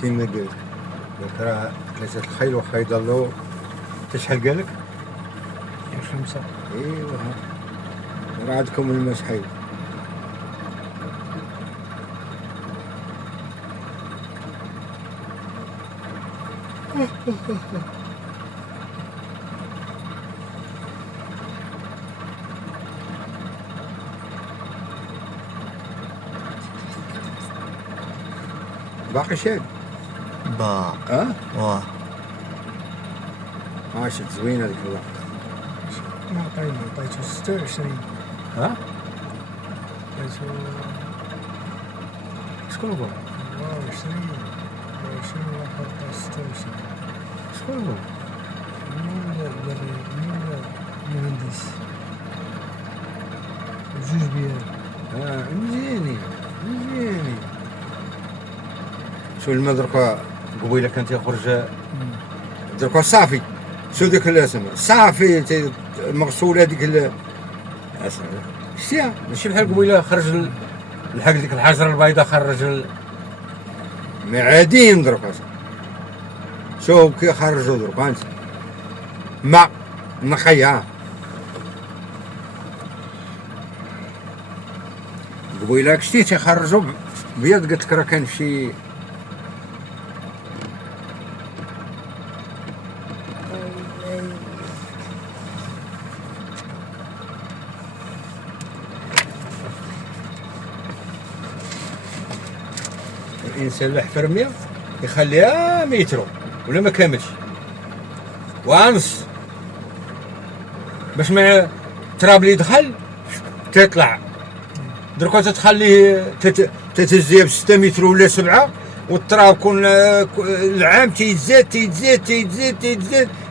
كيما قلت راه 3 الخيل واخا يضلوا تشحال قالك؟ 5. ايوا راه عندكم الماء شحال؟ باقي شاد؟ باقي. واه عاشت زوينه ديك اللقطه. ما عطيتو 26. ها عطيتو شكون هو؟ 24 واحد 26. شكون هو؟ المهندس بجوج بيان. مزيانين مزيانين. شو الماء دركا قبيله كان تيخرج دركا صافي. شو ديك الاسم صافي مغسوله ديك شتيها ماشي بحال قبيله خرج الحق ديك الحجره البيضاء خرج معادين دركا. شوف كي خرجوا دركا انت ما نقيه. قبيله شتي تيخرجوا بيض. قلت لك راه كان شي الانسان الحفرميه يخليها مترو ولا ما كاملش ونص باش ما التراب اللي دخل تطلع. دركا تتخليه تتزيب 6 متر ولا 7 والتراب كل العام تيتزاد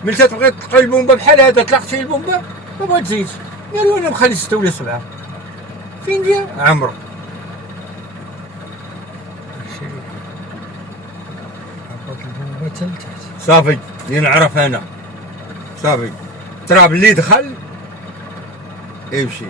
ملي تبغي تلقى البومبه بحال هذا طلقت فيه البومبه ما بغات تزيد. قالوا انا مخلي 6 ولا 7 فين جا عمرو. هبط البومبة حتى لتحت. صافي اللي نعرف انا صافي التراب اللي دخل يمشي.